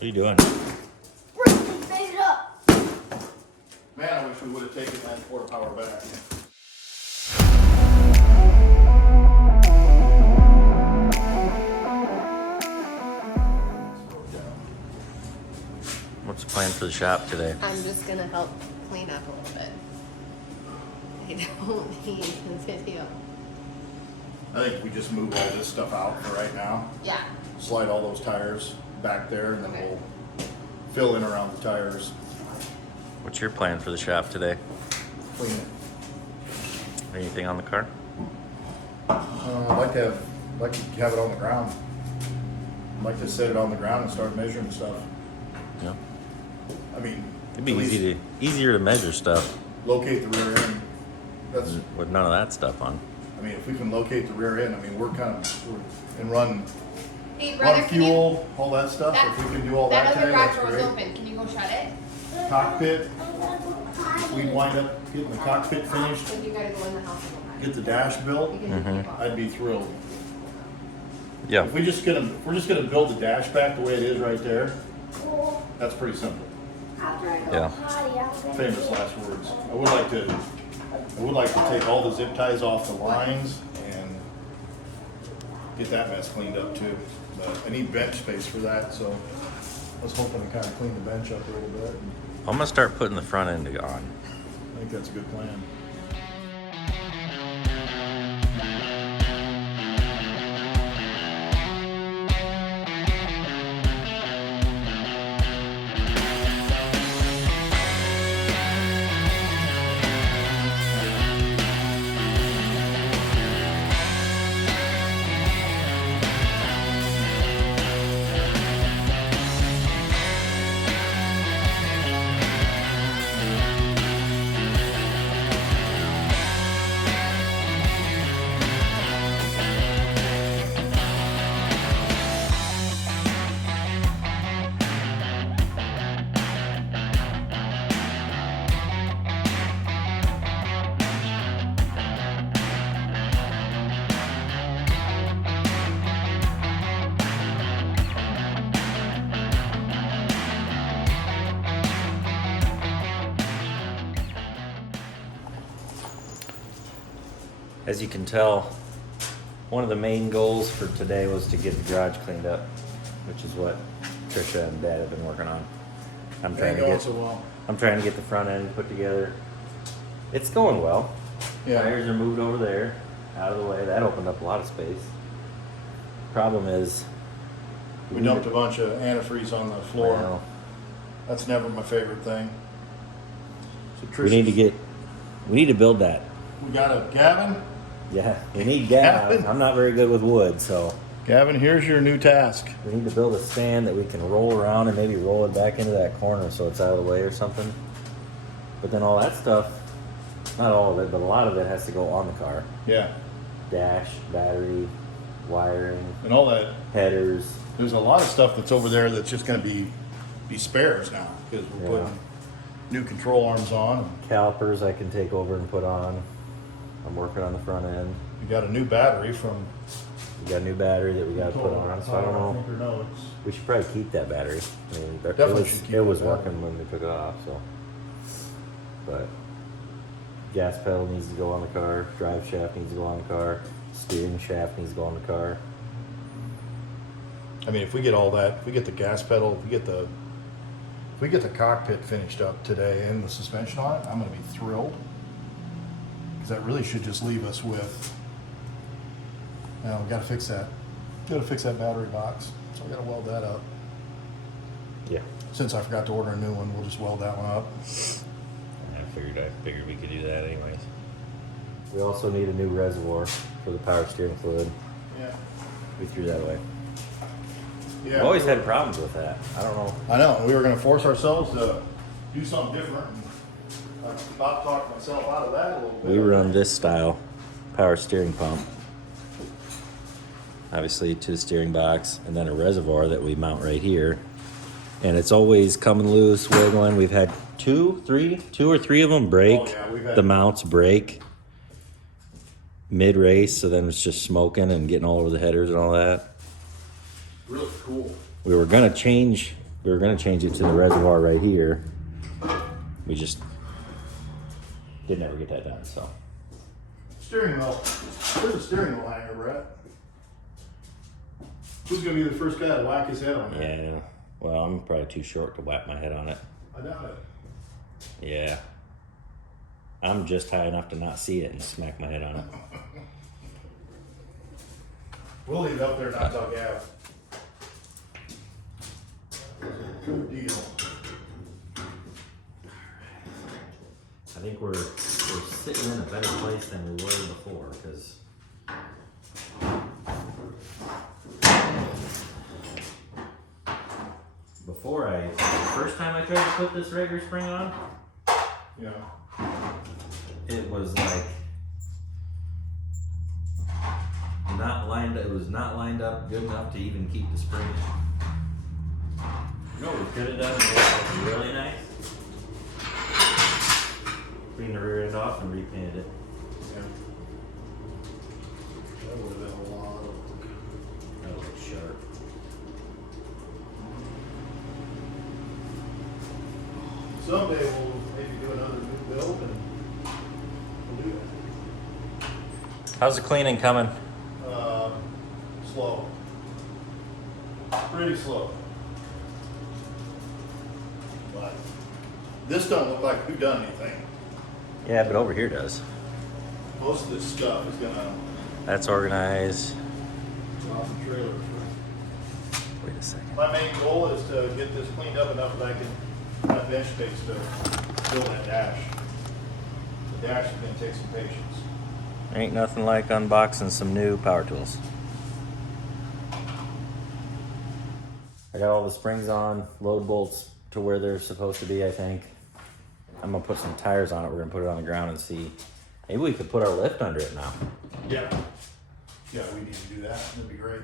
What are you doing? Freaking made it up. Man, I wish we would have taken that 4-power back. What's the plan for the shop today? I'm just gonna help clean up a little bit. I don't need the video. I think we just move all this stuff out for right now. Yeah. Slide all those tires back there, and then Okay. we'll fill in around the tires, What's your plan for the shop today? clean it. Anything on the car? I'd like to have it on the ground. I'd like to set it on the ground and start measuring stuff. No. I mean, It'd be at least easier to measure stuff locate the rear end. That's, with none of that stuff on. I mean, if we can locate the rear end, I mean, we're and run Hey brother, can you? fuel, all that stuff. That, If we can do all that that other today, garage that's door is great. open. Can you go shut it? Cockpit, we wind up getting the cockpit finished, Then you gotta go in the house and go back. get the dash built, Because you can't walk. I'd be thrilled. Yeah. If we're just gonna build the dash back the way it is right there, that's pretty simple. Yeah. Famous last words. I would like to take all the zip ties off the lines and get that mess cleaned up too. But I need bench space for that, so I was hoping to kind of clean the bench up a little bit. I'm gonna start putting the front end on. I think that's a good plan. As you can tell, one of the main goals for today was to get the garage cleaned up, which is what Trisha and Dad have been working on. I'm trying to get well. I'm trying to get the front end put together. It's going well. Yeah. Tires are moved over there, out of the way. That opened up a lot of space. Problem is, We dumped a bunch of antifreeze on the floor. well, That's never my favorite thing. So we need to build that. We got a Gavin. Yeah, we need gas. I'm not very good with wood, so Gavin, here's your new task. we need to build a stand that we can roll around and maybe roll it back into that corner so it's out of the way or something. But then all that stuff, not all of it, but a lot of it has to go on the car. Yeah. Dash, battery, wiring, And all that. headers. There's a lot of stuff that's over there that's just going to be spares now because we're Yeah. putting new control arms on. Calipers I can take over and put on. I'm working on the front end. We got a new battery from. We got a new battery that we got to put on, so I don't know. We should probably keep that battery. I mean, Definitely should keep it was the battery. working when we took it off, so. But gas pedal needs to go on the car, drive shaft needs to go on the car, steering shaft needs to go on the car. I mean, if we get all that, if we get the gas pedal, if we get the cockpit finished up today and the suspension on it, I'm going to be thrilled. Because that really should just leave us with. Now we got to fix that. Got to fix that battery box. So I got to weld that up. Yeah. Since I forgot to order a new one, we'll just weld that one up. I figured we could do that anyways. We also need a new reservoir for the power steering fluid. Yeah. We threw that away. Yeah. I've always had problems with that. I don't know. I know. We were going to force ourselves to do something different. And I was about to talk myself out of that a little bit. We run this style power steering pump, obviously to the steering box, and then a reservoir that we mount right here. And it's always coming loose, wiggling. We've had two or three of them break. Oh, yeah, we've had- The mounts break mid-race, so then it's just smoking and getting all over the headers and all that. Really cool. We were gonna change We were gonna change it to the reservoir right here. We just didn't ever get that done, so. Steering wheel. Where's the steering wheel hanger, Brett? Who's gonna be the first guy to whack his head on it? Yeah, well, I'm probably too short to whack my head on it. I doubt it. Yeah. I'm just high enough to not see it and smack my head on it. We'll leave it up there, not dug out. Good deal. I think we're sitting in a better place than we were before, because the first time I tried to put this regular spring on, Yeah. it was like it was not lined up good enough to even keep the spring in. You know what we could have done? It was really nice. Clean the rear end off and repainted it. Yeah. That would have been a lot of work. That would look sharp. Someday we'll maybe do another new build and we'll do that. How's the cleaning coming? Slow. Pretty slow. But this don't look like we've done anything. Yeah, but over here does. Most of this stuff is gonna That's organized. go off the trailer. Wait a second. My main goal is to get this cleaned up enough that I can have bench space to build that dash. The dash is gonna take some patience. Ain't nothing like unboxing some new power tools. I got all the springs on, load bolts to where they're supposed to be, I think. I'm gonna put some tires on it. We're gonna put it on the ground and see. Maybe we could put our lift under it now. Yeah. Yeah, we need to do that. That'd be great.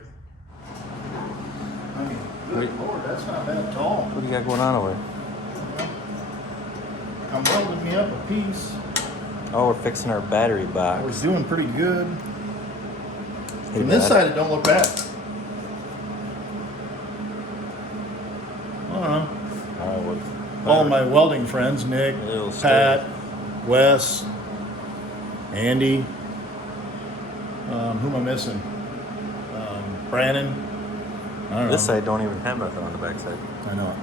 I mean, good Lord, that's not bad at all. What do you got going on over there? I'm welding me up a piece. Oh, we're fixing our battery I box. was doing pretty good. Hey, From this Dad. side, it don't look bad. I don't know. All my welding friends, Nick, It'll Pat, Wes, Andy. Who am I missing? Brandon. I don't know. This side don't even have nothing on the back side. I know.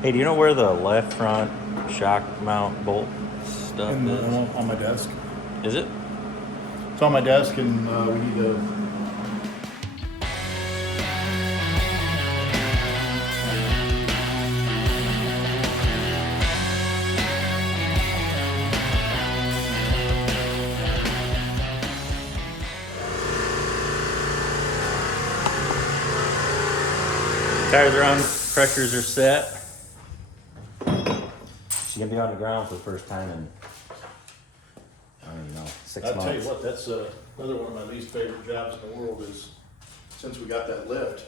Hey, do you know where the left front shock mount bolt stuff is? On my desk. Is it? It's on my desk, and we need to. Tires are on, pressures are set. She's gonna be on the ground for the first time in, I don't even know, 6 months. I'll tell you what, that's another one of my least favorite jobs in the world is since we got that lift.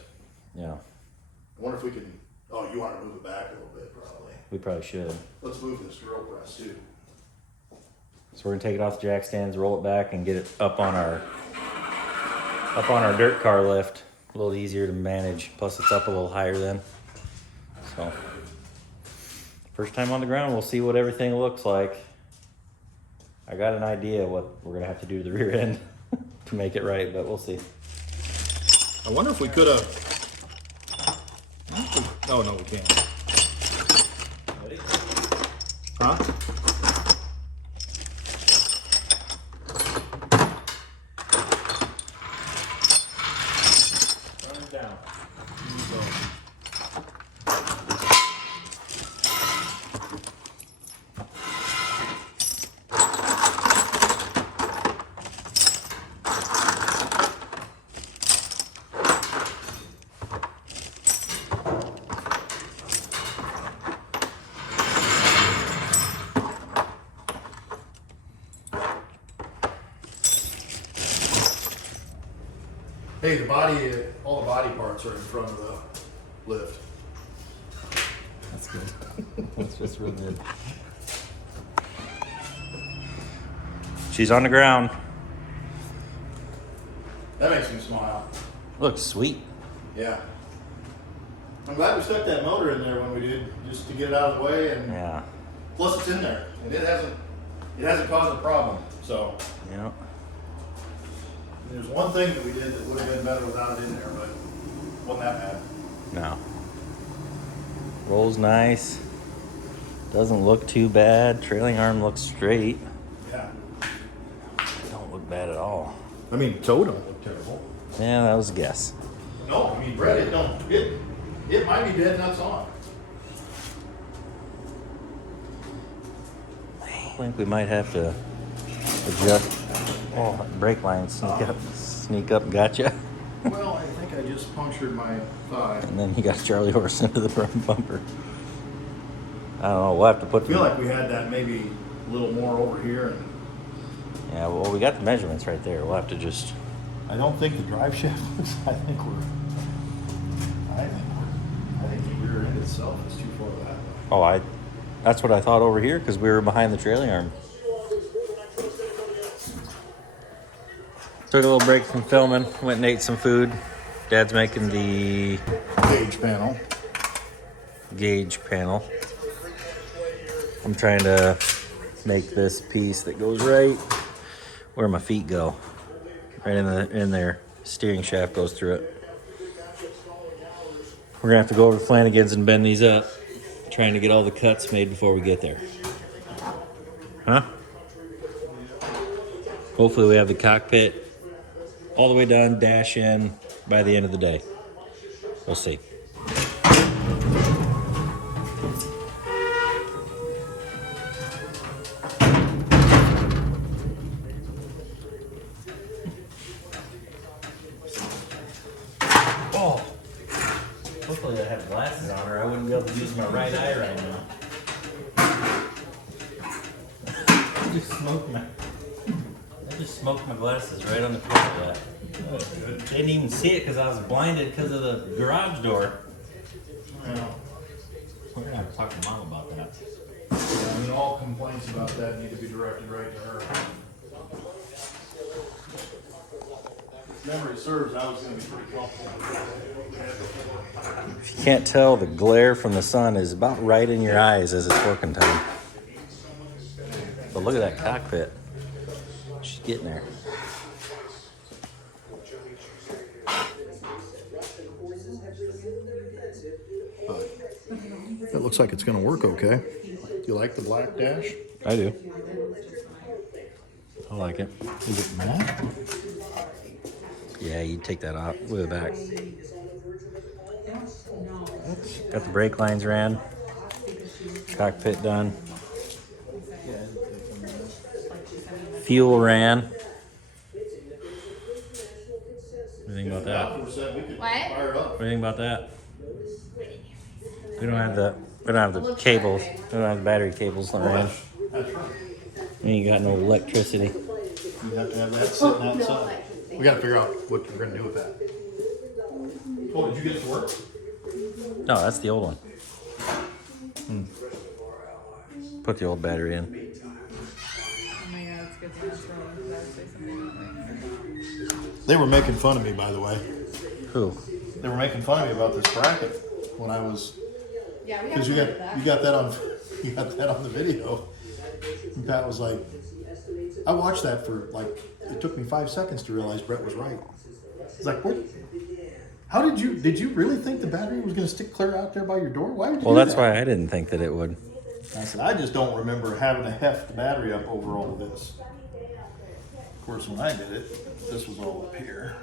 Yeah, I wonder if we can. Oh, you want to move it back a little bit, probably. we probably should. Let's move this drill press too. So we're gonna take it off the jack stands, roll it back, and get it up on our dirt car lift. A little easier to manage. Plus, it's up a little higher then. So, first time on the ground, we'll see what everything looks like. I got an idea what we're gonna have to do to the rear end to make it right, but we'll see. I wonder if we could have. Oh no, we can't. Ready? Huh? Run it down. Hey, all the body parts are in front of the lift. That's good. That's just real good. She's on the ground. That makes me smile. Looks sweet. Yeah. I'm glad we stuck that motor in there when we did, just to get it out of the way, and Yeah. plus it's in there, and it hasn't caused a problem. So Yeah. there's one thing that we did that would have been better without it in there, but wasn't that bad. No. Rolls nice. Doesn't look too bad. Trailing arm looks straight. Yeah. Don't look bad at all. I mean, toe don't look terrible. Yeah, that was a guess. No, I mean, Brett, it might be dead nuts on. I think we might have to adjust. Oh, brake line sneak up, gotcha. Well, I think I just punctured my thigh. And then you got Charlie horse into the front bumper. I don't know. We'll have to put. I feel like we had that maybe a little more over here, and Yeah, well, we got the measurements right there. We'll have to just. I don't think the drive shaft was. I think the rear end itself is too far that way. Oh, that's what I thought over here because we were behind the trailing arm. Took a little break from filming. Went and ate some food. Dad's making the Gauge panel. I'm trying to make this piece that goes right where my feet go. Right in there. Steering shaft goes through it. We're gonna have to go over to Flanagan's and bend these up. Trying to get all the cuts made before we get there. Huh? Hopefully we have the cockpit all the way done, dash in by the end of the day. We'll see. Oh, hopefully I have glasses on or I wouldn't be able to use my right eye right now. I just smoked my glasses right on the floor of that. Didn't even see it because I was blinded because of the garage door. Yeah. We're gonna have to talk to Mom about that. I mean, all complaints about that need to be directed right to her. If memory serves, I was going to be pretty comfortable. If you can't tell, the glare from the sun is about right in your eyes as it's working time. But look at that cockpit. She's getting there. That looks like it's going to work okay. Do you like the black dash? I do. I like it. Is it matte? Yeah, you take that off. Look at the back. Got the brake lines ran. Cockpit done. Fuel ran. What do you think about that? What do you think about that? We don't have the cables. We don't have the battery cables that ran. That's right. We ain't got no electricity. You have to have that sitting outside. We got to figure out what you're going to do with that. Oh, did you get it to work? No, that's the old one. Put the old battery in. Oh my god, it's good to ask Rowan because I would say something like They were making fun of me, by the way. Who? They were making fun of me about this bracket when I was, Yeah, we because you got that on the video. And Pat was like, I watched that for like, it took me 5 seconds to realize Brett was right. He's like, what? How did you really think the battery was going to stick clear out there by your door? Why would you Well, do that's that? why I didn't think that it would. I said, I just don't remember having to heft the battery up over all of this. Of course, when I did it, this was all up here.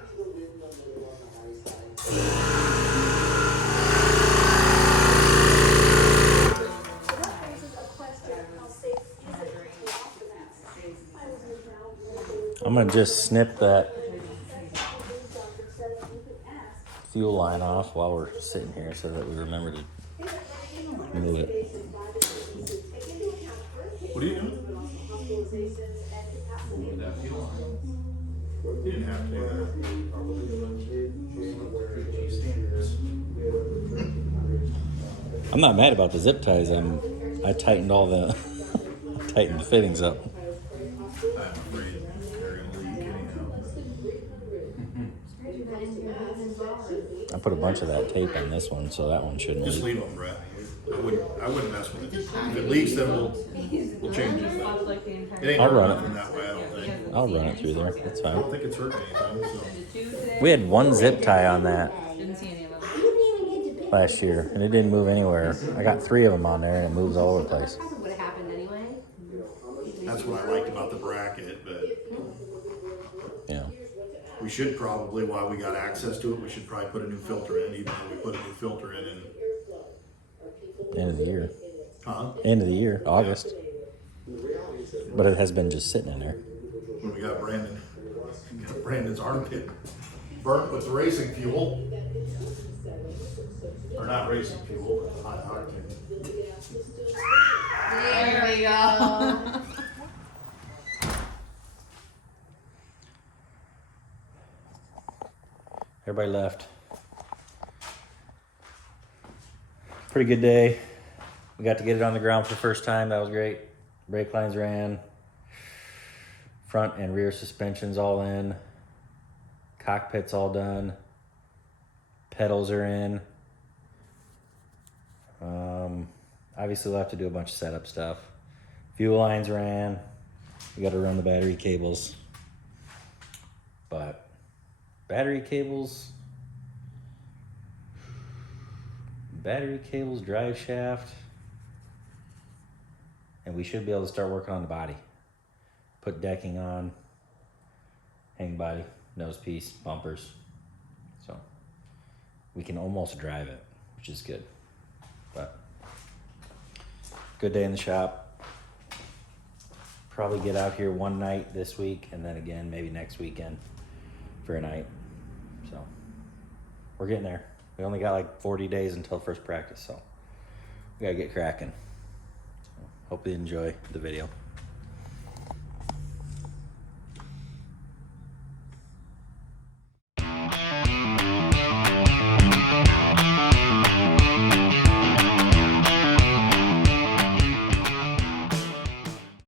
I'm gonna just snip that fuel line off while we're sitting here so that we remember to move it. What are you doing? You didn't have to do that. I'm not mad about the zip ties. I tightened all the tightened the fittings up. I'm afraid they're going to leak anyhow. I put a bunch of that tape on this one, so that one shouldn't Just leak. leave them, Brett. I wouldn't mess with it. If it leaks, then we'll change it. But Like the entire. it ain't I'll hurt run it. nothing that way, I don't think. I'll run it through there. That's I don't fine. think it's hurt anything, so. We had one zip tie on that Didn't see any of them. You didn't even get to pick. last year, and it didn't move anywhere. I got 3 of them on there, and it moves all over the place. Probably would have happened anyway. That's what I liked about the bracket, but Yeah. we should probably, while we got access to it, we should probably put a new filter in, even though we put a new filter in and, End of the year. huh? End of the year, August. But it has been just sitting in there. When we got Brandon's armpit burnt with the racing fuel. Or not racing fuel, but hot octane. There we go. Everybody left. Pretty good day. We got to get it on the ground for the first time. That was great. Brake lines ran. Front and rear suspensions all in. Cockpit's all done. Pedals are in. Obviously we'll have to do a bunch of setup stuff. Fuel lines ran. We got to run the battery cables. But battery cables, drive shaft, and we should be able to start working on the body. Put decking on, hang body, nose piece, bumpers. So we can almost drive it, which is good. But good day in the shop. Probably get out here one night this week and then again maybe next weekend for a night. So we're getting there. We only got like 40 days until first practice, so we gotta get cracking. So, hope you enjoy the video.